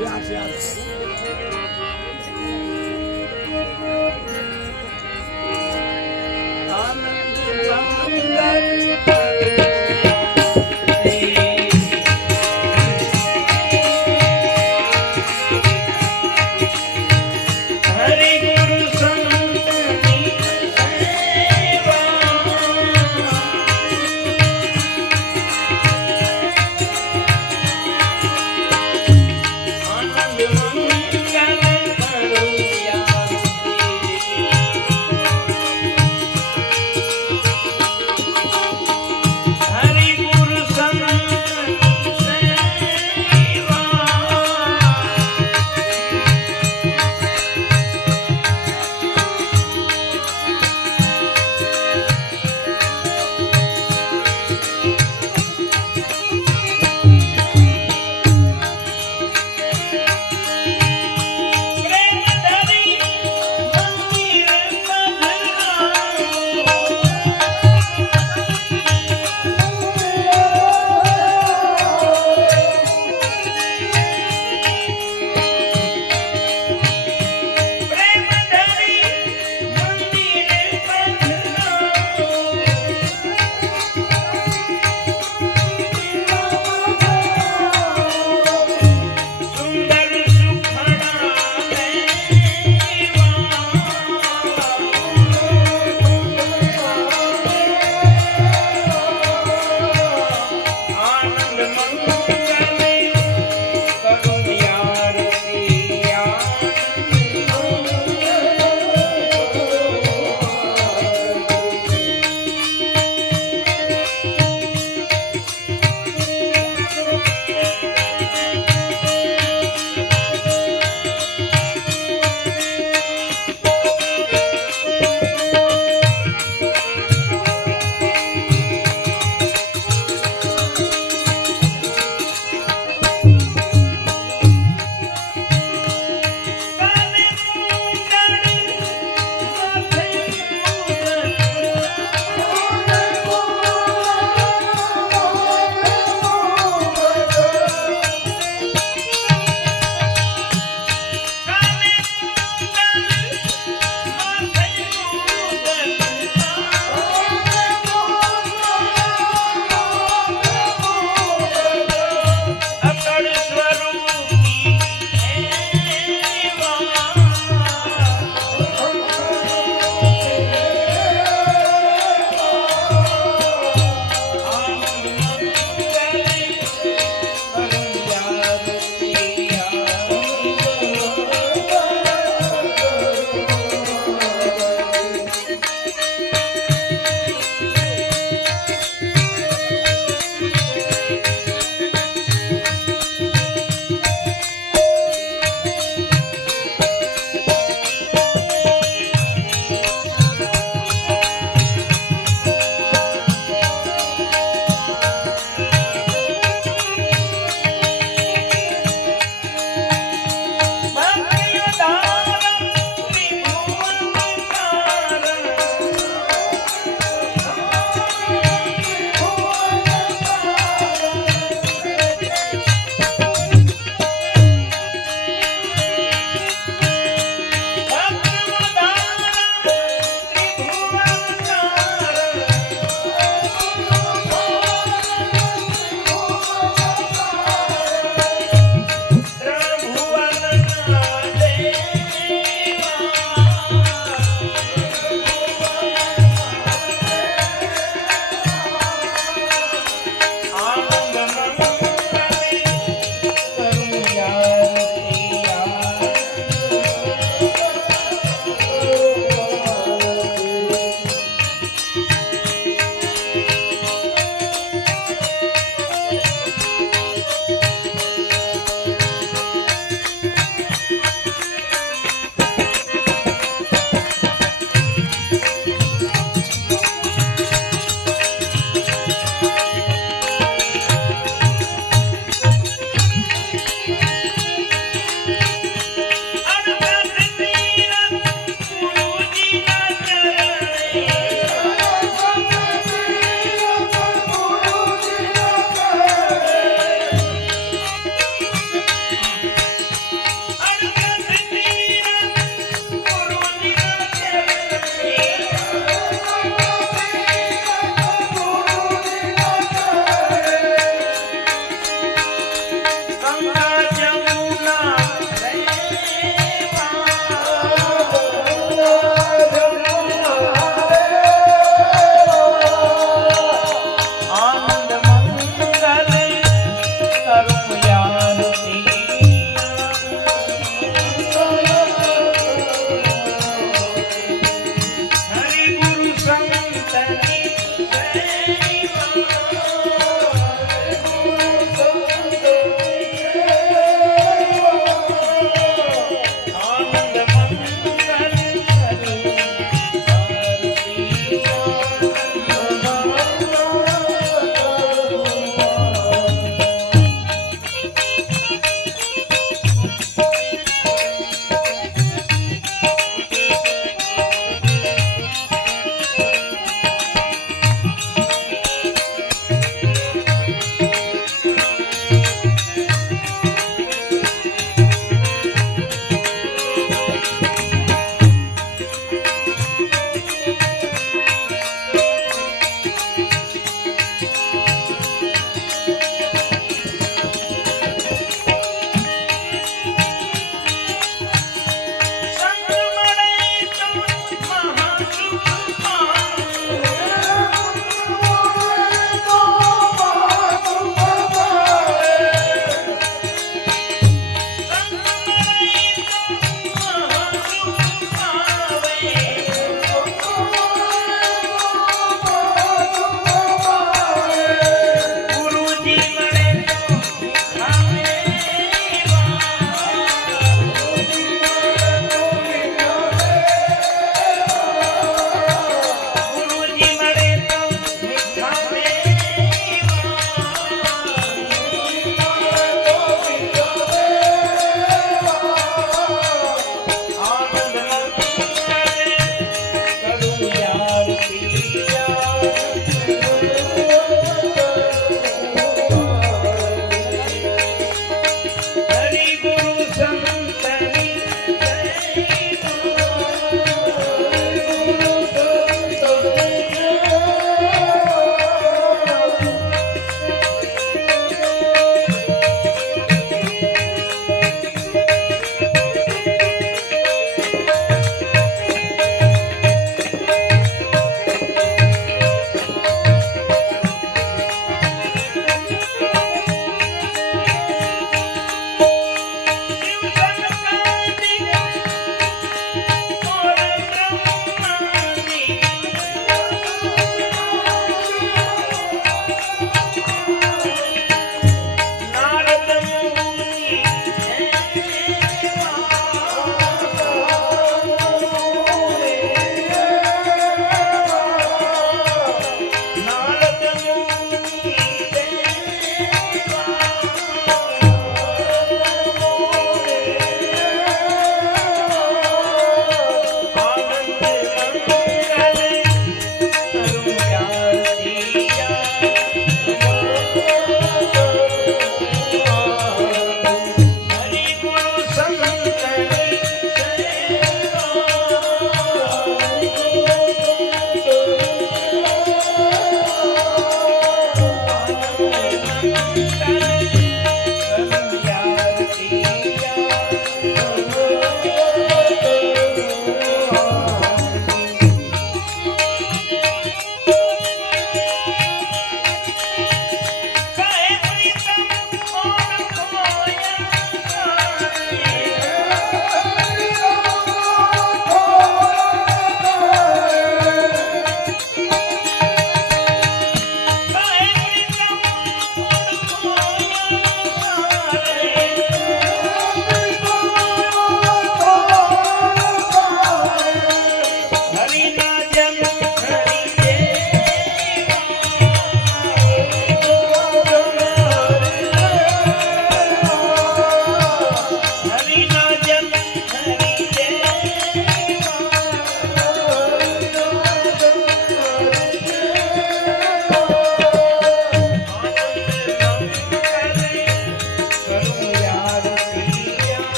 Obrigado,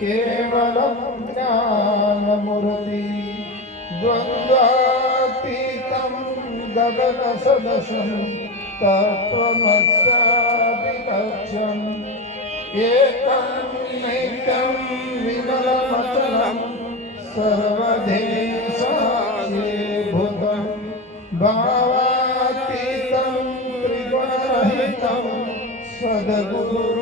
केवल ज्ञानमुरति द्वन्द्वातीतं गगनसदशं तत्त्वमस्यादिकक्षम् एकं विमलमतलं सर्वधेशाये भूतं भावातीतं त्रिगुणरहितं सद्गुरु